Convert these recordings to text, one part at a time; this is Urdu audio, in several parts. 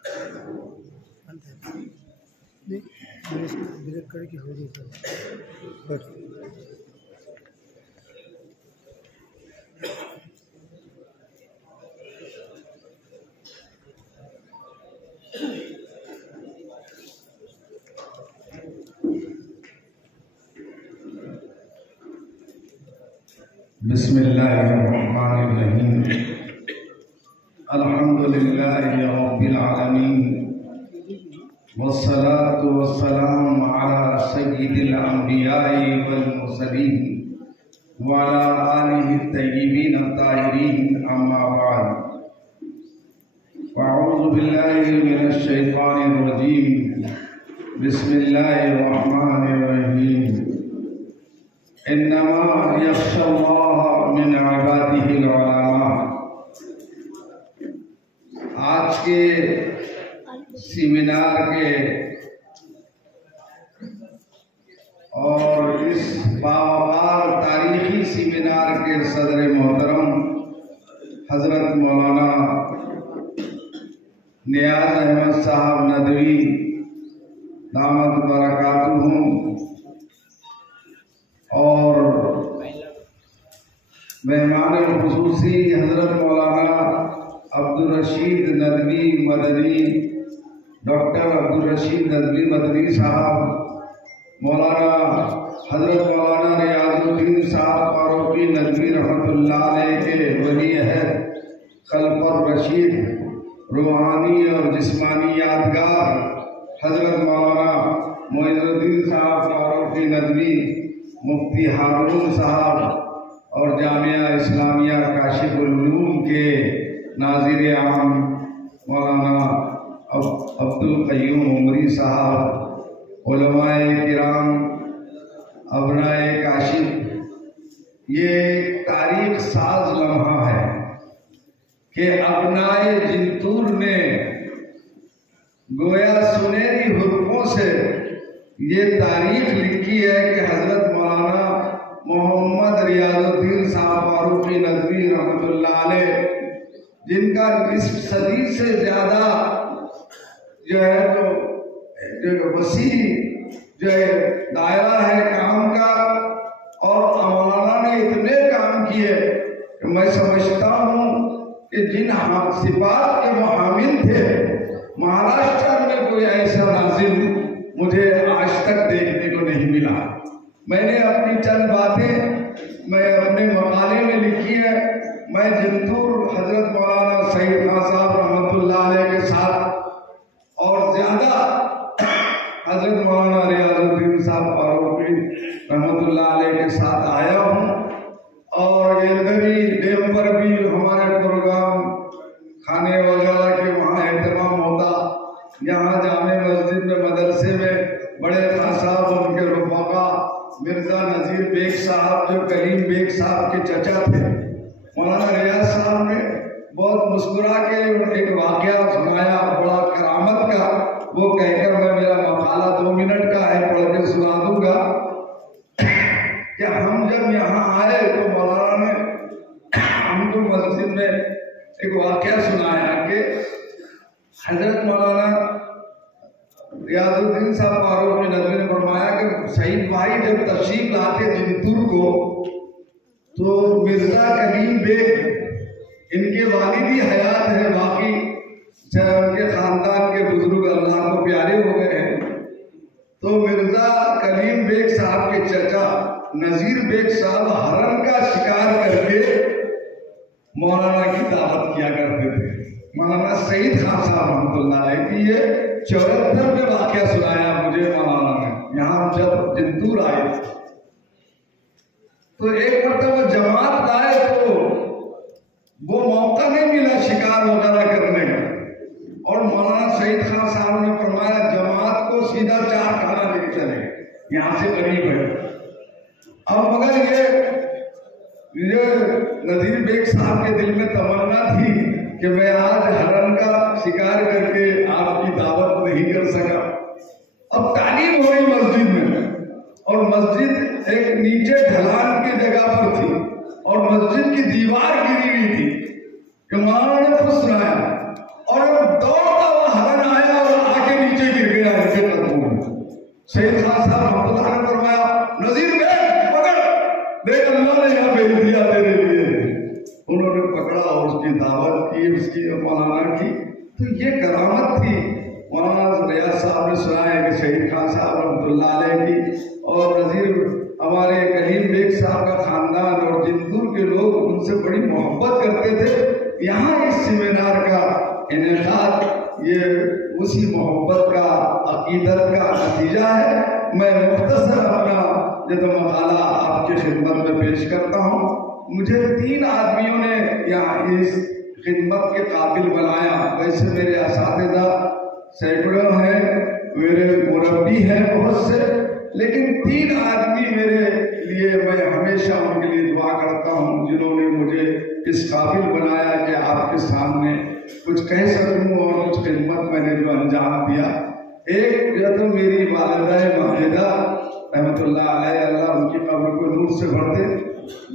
بسم اللہ الرحمن الرحیم الحمد للہ رب العالمین والصلاة والسلام على سید الانبیاء والمرسلین وعلى آلہ الطیبین الطاہرین اما بعد اعوذ باللہ من الشیطان الرجیم بسم اللہ الرحمن الرحیم انما یخشی اللہ من عباده العلماء۔ آج کے سیمینار کے اور اس باوقار تاریخی سیمینار کے صدر محترم حضرت مولانا نیاز احمد صاحب ندوی دامت برکاتہ اور مہمان خصوصی حضرت مولانا عبدالرشید ندوی مدنی ڈاکٹر عبدالرشید ندوی مدنی صاحب، مولانا حضرت مولانا ریاض الدین صاحب فاروقی ندوی رحمۃ اللہ علیہ کے ولی عہد خلف الرشید روحانی اور جسمانی یادگار حضرت مولانا معز الدین صاحب فاروقی ندوی، مفتی ہارون صاحب اور جامعہ اسلامیہ کاشف العلوم کے ناظر عام مولانا عبدالقیوم عمری صاحب، علماء کرام، ابنائے کاشف، یہ تاریخ ساز لمحہ ہے کہ ابنائے جنتور نے گویا سنہری حروفوں سے یہ تاریخ لکھی ہے کہ حضرت مولانا محمد ریاض الدین صاحب فاروقی ندوی رحمۃ اللہ علیہ، جن کا نصف صدی سے زیادہ جو ہے تو وسیع جو ہے دائرہ ہے کام کا، اور مولانا نے اتنے کام کیے کہ میں سمجھتا ہوں کہ جن صفات کے محامل تھے مہاراشٹر میں کوئی ایسا ناظم مجھے آج تک دیکھنے کو نہیں ملا۔ میں نے اپنی چند باتیں میں اپنے مقالے میں لکھی ہے۔ میں جنتور حضرت مولانا سعید خان صاحب رحمۃ اللہ علیہ کے ساتھ اور زیادہ حضرت مولانا ریاض الدین صاحب فاروقی رحمۃ اللہ علیہ کے ساتھ آیا ہوں، اور ادھر ہی ڈیم پر بھی ہمارے پروگرام کھانے وغیرہ کے وہاں اہتمام ہوتا۔ یہاں جامع مسجد میں مدرسے میں بڑے خان صاحب اور ان کے رفقا مرزا نذیر بیگ صاحب جو کلیم بیگ صاحب کے چچا تھے، مولانا ریاض صاحب نے بہت مسکرا کے ایک واقعہ سنایا بڑا کرامت کا، وہ کہہ کر میں میرا مقالہ 2 منٹ کا ہے پڑھ کے سنا دوں گا کہ ہم جب یہاں آئے تو مولانا نے ہم کو مسجد میں ایک واقعہ سنایا کہ حضرت مولانا ریاض الدین صاحب فاروقی ندوی نے فرمایا کہ سعید بھائی جب تشریف لاتے جنتور کو تو مرزا کلیم بیگ، ان کے والدی حیات ہے، باقی ان کے خاندان کے بزرگ اللہ کو پیارے ہو گئے ہیں، تو مرزا کلیم بیگ صاحب کے چچا نذیر بیگ صاحب ہرن کا شکار کر کے مولانا کی دعوت کیا کرتے تھے۔ مولانا سعید خان صاحب رحمۃ اللہ علیہ کی یہ 74 میں واقعہ سنایا مجھے مولانا نے، یہاں جب جنتور آئے تو ایک مرتبہ جماعت لائے تو وہ موقع نہیں ملا شکار وغیرہ کرنے کا، اور مولانا سعید خان صاحب نے فرمایا جماعت کو سیدھا 4 کھانا لے کے چلے، یہاں سے قریب ہے۔ اب مگر یہ نذیر بیگ صاحب کے دل میں تمنا تھی کہ میں آج ہرن کا شکار کر کے آپ کی دعوت نہیں کر سکا۔ اب تعلیم ہوئی مسجد میں، اور مسجد ایک نیچے ڈھلان کی جگہ پر تھی، اور مسجد کی دیوار گری ہوئی تھی کہ مولانا نے خود سنایا، اور دوڑتا ہوا ہرن صاحب رحمۃ اللہ نے فرمایا نذیر بیٹھ پکڑ دیکھ اللہ نے یہاں بھیج دیا تیرے لیے. انہوں نے پکڑا اور اس کی دعوت کی, اس کی مولانا کی. تو یہ کرامت تھی. مولانا ریاض صاحب نے سنا ہے کہ شہید خان صاحب رحمۃ اللہ علیہ کی اور نذیر ہمارے کلیم بیگ صاحب کا خاندان اور جندور کے لوگ ان سے بڑی محبت کرتے تھے. یہاں اس سیمینار کا انعقاد یہ اسی محبت کا عقیدت کا نتیجہ ہے. میں مختصر اپنا جد مقالہ آپ کی خدمت میں پیش کرتا ہوں. مجھے 3 آدمیوں نے یہاں اس خدمت کے قابل بنایا. ویسے میرے اساتذہ سینکڑوں ہیں, میرے مربی ہیں بہت سے, لیکن 3 آدمی میرے لیے میں ہمیشہ ان کے لیے دعا کرتا ہوں جنہوں نے مجھے اس قابل بنایا کہ آپ کے سامنے کچھ کہہ سکوں اور کچھ خدمت میں نے جو انجام دیا. ایک جو تو میری والدہ ماہدہ رحمۃ اللہ علیہ, اللہ ان کی قبر کو نور سے بھر دے.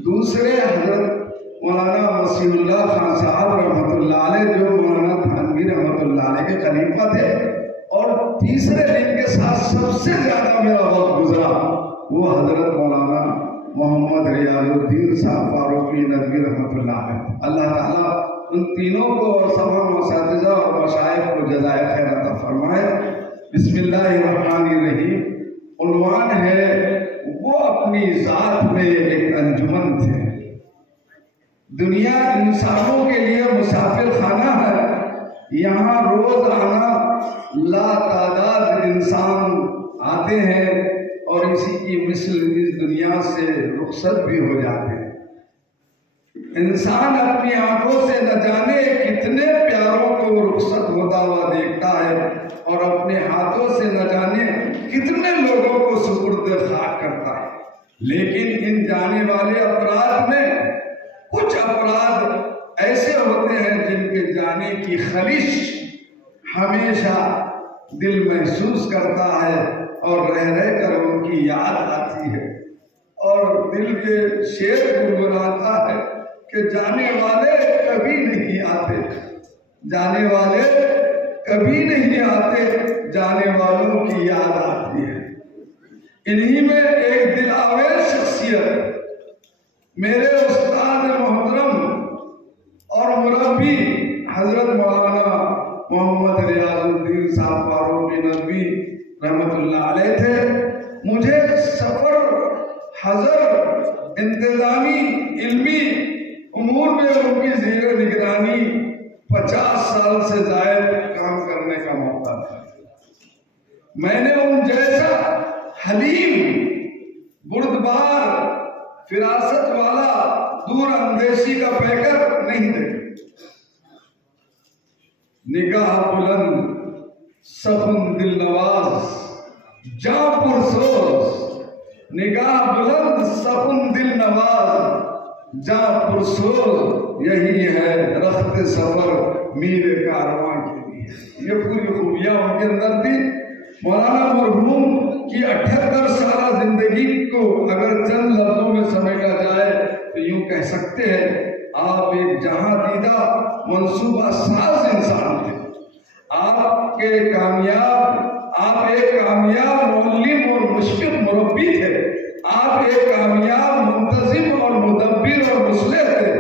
دوسرے حضرت مولانا مسیح اللہ خان صاحب رحمۃ اللہ علیہ جو مولانا تھانوی رحمۃ اللہ علیہ کے خلیفہ تھے. اور تیسرے جن کے ساتھ سب سے زیادہ میرا وقت گزرا وہ حضرت مولانا محمد ریاض الدین صاحب فاروقی ندوی رحمۃ اللہ علیہ. اللہ تعالیٰ ان تینوں کو اور تمام اساتذہ اور مشائخ کو جزائے خیر عطا فرمائے. بسم اللہ الرحمن الرحیم. عنوان ہے وہ اپنی ذات میں ایک انجمن تھے. دنیا انسانوں کے لیے مسافر خانہ ہے. یہاں روز آنا لا تعداد انسان آتے ہیں اور اسی کی مثل اس دنیا سے رخصت بھی ہو جاتے ہیں. انسان اپنی آنکھوں سے نہ جانے کتنے پیاروں کو رخصت ہوتا ہوا دیکھتا ہے اور اپنے ہاتھوں سے نہ جانے کتنے لوگوں کو سپرد خاک کرتا ہے. لیکن ان جانے والے افراد میں کچھ افراد ایسے ہوتے ہیں جن کے جانے کی خلش ہمیشہ دل محسوس کرتا ہے اور رہ رہ کر ان کی یاد آتی ہے اور دل کے شعر گنگناتا ہے کہ جانے والے کبھی نہیں آتے, جانے والے کبھی نہیں آتے, جانے والوں کی یاد آتی ہے. انہی میں ایک دل آویز شخصیت میرے استاد محترم اور مربی حضرت مولانا محمد ریاض الدین صاحب فاروقی ندوی رحمۃ اللہ علیہ تھے. مجھے سفر, حضر, انتظامی, علمی امور میں ان کی زیر نگرانی 50 سال سے زائد کام کرنے کا موقع تھا. میں نے ان جیسا حلیم, بردبار, فراست والا, دور اندیشی کا پیکر نہیں دیکھا. نگاہ بلند, سخن دل نواز, جاں پرسوز. نگاہ بلند, سخن دل نواز, جاں پرسوز. یہی ہے رخت سفر میر کارواں کے لیے. یہ پوری خوبیاں ان کے اندر تھی. مولانا مرحوم کی 78 سالہ زندگی کو اگر چند لفظوں میں سمیٹا جائے تو یوں کہہ سکتے ہیں آپ ایک جہاں دیدہ منصوبہ ساز انسان تھے. آپ ایک کامیاب معلم اور مشفق مربی تھے. آپ ایک کامیاب منتظم اور مدبر اور مصلح تھے.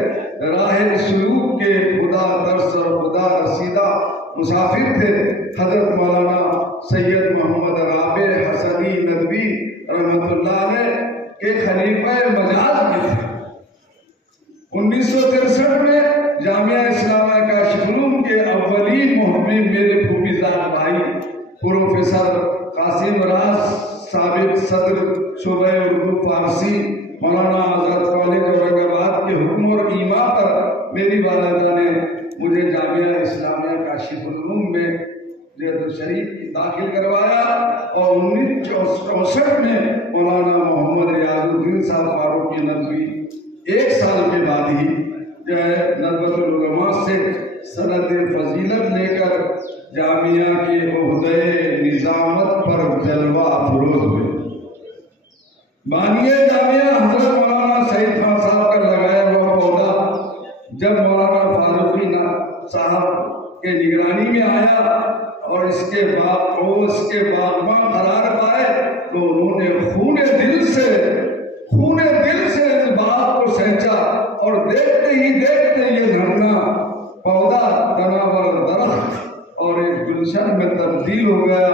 راہ سلوک کے خدا درس اور خدا رسیدہ مسافر تھے. حضرت مولانا سید محمد رابع حسنی ندوی رحمۃ اللہ علیہ کے خلیفہ مجاز بھی تھے. 1963 میں جامعہ اسلامیہ کاشف العلوم کے اولین محبب میرے پھوپھیزاد بھائی پروفیسر قاسم راز, سابق صدر شعبہ اردو فارسی, مولانا آزاد کالج اورنگ آباد کے حکم اور ایما پر میری والدہ نے مجھے جامعہ اسلامیہ کاشف العلوم میں شریف داخل کروایا اور 1964 میں مولانا محمد ریاض الدین صاحب فاروقی ندوی 1 سال کے بعد ہی جو ہے ندوۃ العلماء سے سند فضیلت لے کر جامعہ کے عہدے نظامت پر جلوہ افروز ہوئے. بانی جامعہ حضرت مولانا سعید خان صاحب کا لگایا ہوا پودا جب مولانا فاروقی صاحب کے نگرانی میں آیا اور اس کے باغباں قرار پائے تو انہوں نے خون دل سے اس باغ کو سینچا اور دیکھتے ہی دیکھتے یہ دھرنا پودا تناور درخت اور ایک گلشن میں تبدیل ہو گیا۔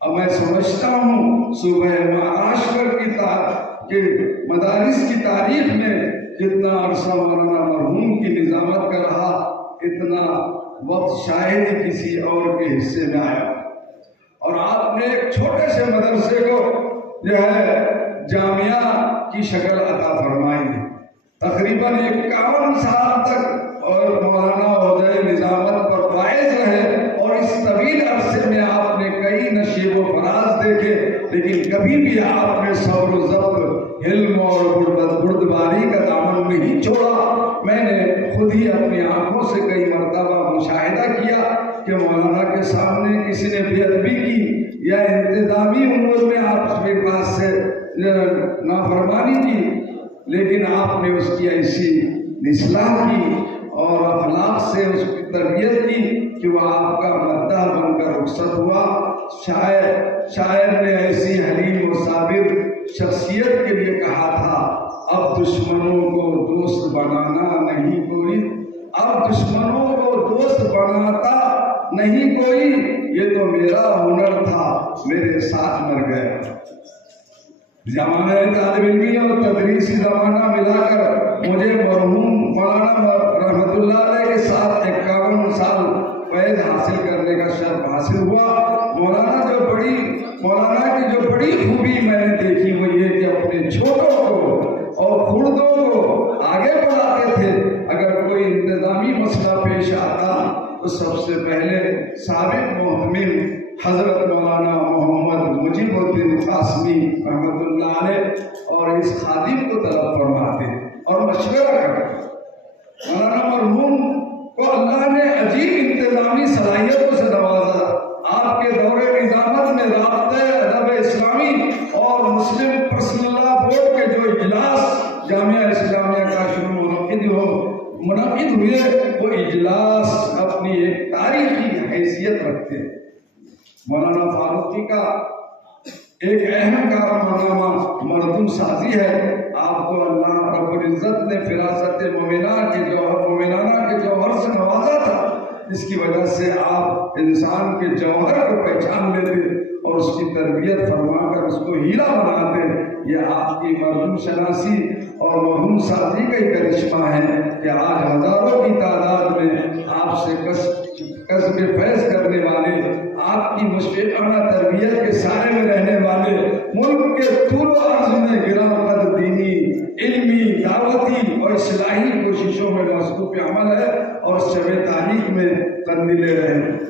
اب میں سمجھتا ہوں صبح معاشر کے مدارس کی تاریخ میں جتنا عرصہ مولانا مرحوم کی نظامت کا رہا اتنا وقت شاید ہی کسی اور کے حصے میں آیا، اور آپ نے ایک چھوٹے سے مدرسے کو جو ہے جامعہ کی شکل عطا فرمائی، تقریباً 51 سال تک اور مولانا عہدۂ نظامت پر فائز رہے، اور اس طویل عرصے میں آپ نے کئی نشیب و فراز دیکھے، لیکن کبھی بھی آپ نے صبر و ضبط، علم اور بردباری کا دامن نہیں چھوڑا۔ میں نے خود ہی اپنی آنکھوں سے کئی مرتبہ مشاہدہ کیا کہ مولانا کے سامنے کسی نے بے ادبی کی یا انتظامی امور میں آپ کے پاس سے نافرمانی کی، لیکن آپ نے اس کی ایسی اصلاح کی اور اخلاق سے اس کی تربیت کی کہ وہ آپ کا مداح بن کر رخصت ہوا۔ شاعر نے ایسی حلیم و صابر شخصیت کے لیے کہا تھا، اب دشمنوں کو دوست بنانا نہیں کوئی، اب دشمنوں کو دوست بناتا نہیں کوئی، یہ تو میرا ہنر تھا میرے ساتھ مر گیا۔ زمانہ طالب علمی اور تدریسی زمانہ ملا کر مجھے مرحوم مولانا رحمت اللہ علیہ کے ساتھ 51 سال فیض حاصل کرنے کا شرف حاصل ہوا۔ مولانا کی جو بڑی خوبی میں نے دیکھی وہ یہ کہ اپنے چھوٹوں کو اور خردوں کو آگے بڑھاتے تھے۔ اگر کوئی انتظامی مسئلہ پیش آتا تو سب سے پہلے سابق محتمل حضرت مولانا محمد مجیب الدین قاسمی رحمت اللہ علیہ اور اس خادم کو طلب فرماتے اور مشورہ کرتے۔ مولانا مرحوم کو اللہ نے عجیب انتظامی صلاحیتوں سے نوازا۔ آپ کے دور نظامت میں رابطہ ادب اسلامی اور مسلم پرسنل لا بورڈ کے جو اجلاس جامعہ اسلامیہ کا منعقد ہوئے وہ اجلاس اپنی ایک تاریخی حیثیت رکھتے ہیں۔ مولانا فاروقی کا ایک اہم کارنامہ مردم سازی ہے۔ آپ کو اللہ رب العزت نے فراست مومنانہ کے جوہر سے نوازا تھا، جس کی وجہ سے آپ انسان کے جوہر کو پہچان لیتے اور اس کی تربیت فرما کر اس کو ہیرا بناتے۔ یہ آپ کی مردم شناسی اور مرحوم سازی کا ہی کرشمہ ہے کہ آج ہزاروں کی تعداد میں آپ سے قصب فیض کرنے والے، آپ کی مشفقانہ تربیت کے سائے میں رہنے والے، ملک کے طول و عرض میں گراں قد دینی، علمی، دعوتی اور اصلاحی کوششوں میں مصروف عمل ہے اور شب تاریخ میں قندیل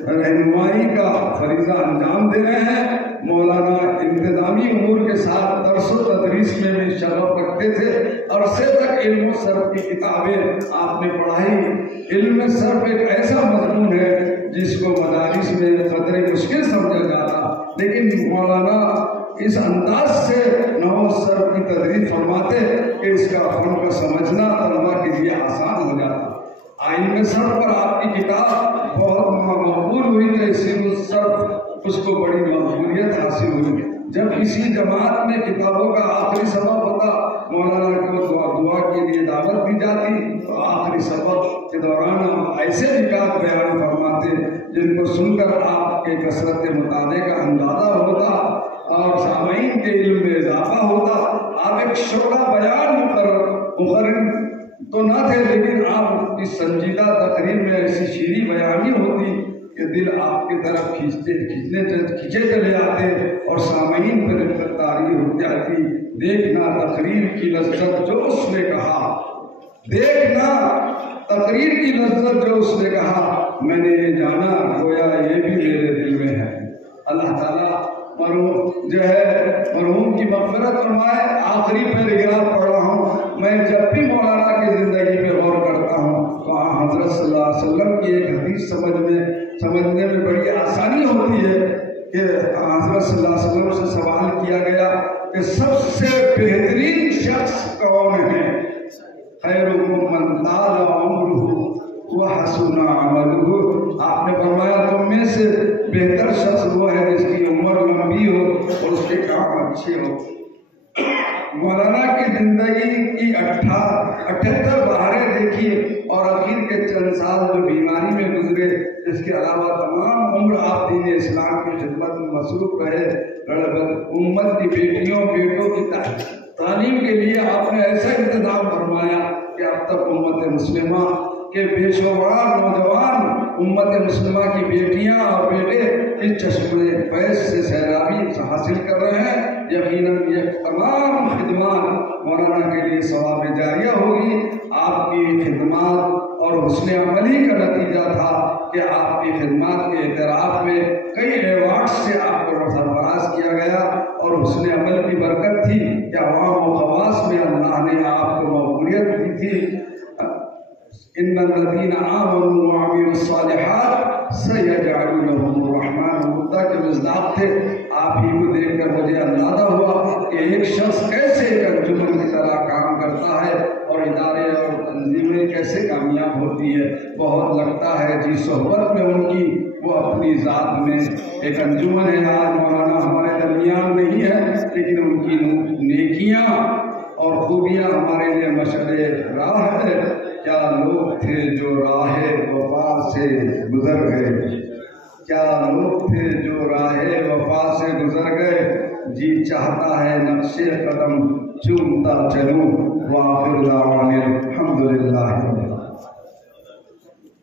رہنمائی کا فریضہ انجام دے رہے ہیں۔ مولانا انتظامی امور کے ساتھ درس و تدریس میں بھی شغف رکھتے تھے۔ عرصے تک علم و صرف کی کتابیں آپ نے پڑھائی۔ علم صرف ایک ایسا مضمون ہے جس کو مدارس میں قدرے مشکل سمجھا جاتا، لیکن مولانا اس انداز سے نحو صرف کی تدریس فرماتے کہ اس کا فن کا سمجھنا طلبہ کے لیے آسان ہو جاتا۔ آئین صرف پر آپ کی کتاب بہت مقبول ہوئی تو اسی صرف اس کو بڑی مقبولیت حاصل ہوئی۔ جب کسی جماعت میں کتابوں کا آخری سبق ہوتا، مولانا کو دعا کے لیے دعوت دی جاتی تو آخری سبق کے دوران ہم ایسے نکات بیان فرماتے جن کو سن کر آپ کے کثرت مطالعے کا اندازہ ہوتا اور سامعین کے علم میں اضافہ ہوتا۔ آپ ایک شعلہ بیان مقرر تو نہ تھے، لیکن آپ کی سنجیدہ تقریر میں ایسی شیریں بیانی ہوتی کہ دل آپ کی طرف کھینچے چلے آتے اور سامعین پر تاری ہو جاتی۔ دیکھنا تقریر کی لذت جو اس نے کہا، دیکھنا تقریر کی لذت جو اس نے کہا، میں نے یہ جانا گویا یہ بھی میرے دل میں ہے۔ اللہ تعالیٰ مرحوم کی مغفرت فرمائے۔ آخری پیراگراف پڑھ رہا ہوں۔ میں جب بھی مولانا کی زندگی پہ غور کرتا ہوں تو حضرت صلی اللہ علیہ وسلم کی ایک حدیث سمجھنے میں بڑی آسانی ہوتی ہے کہ حضرت صلی اللہ علیہ وسلم سے سوال کیا گیا کہ سب سے بہترین شخص کون ہے؟ خیرکم من طال عمرہ وحسن عملہ۔ آپ نے فرمایا تم میں سے اور اس کے کام اچھے ہوں۔ مولانا کی زندگی کی 78 بہاریں دیکھیے اور آخر کے چند سال جو بیماری میں گزرے، اس کے علاوہ تمام عمر آپ دین اسلام کی خدمت میں مصروف رہے۔ امت کی بیٹیوں بیٹوں کی تعلیم کے لیے آپ نے ایسا انتظام فرمایا کہ اب تک امت مسلمہ کے بے شمار نوجوان امت مسلمہ کی بیٹیاں اور بیٹے اس چشمے فیض سے سیرابی حاصل کر رہے ہیں۔ یقیناً یہ تمام خدمات مولانا کے لیے ثواب جاریہ ہوگی۔ آپ کی خدمات اور حسن عملی کا نتیجہ تھا کہ آپ کی خدمات کے اعتراف میں کئی ایوارڈ سے آپ کو سرفراز کیا گیا، اور حسن عمل کی برکت تھی کہ عوام و خواص میں اللہ نے آپ کو مقبولیت دی تھی۔ ان الذین آمنوا وعملوا الصالحات سیجعل لهم الرحمن ودا کے مصداق تھے۔ آپ ہی کو دیکھ کر مجھے اندازہ ہوا کہ ایک شخص کیسے ایک انجمن کی طرح کام کرتا ہے اور ادارے اور تنظیمیں کیسے کامیاب ہوتی ہے۔ بہت لگتا ہے جی صحبت میں ان کی وہ اپنی ذات میں ایک انجمن ہے۔ آج مولانا ہمارے درمیان نہیں ہے، لیکن ان کی نیکیاں اور خوبیاں ہمارے لیے مشعل راہ ہے۔ کیا لوگ تھے جو راہ وفا سے گزر گئے، کیا لوگ تھے جو راہ وفا سے گزر گئے، جی چاہتا ہے نقش قدم چومتا چلوں، وآخر دعوانا الحمدللہ۔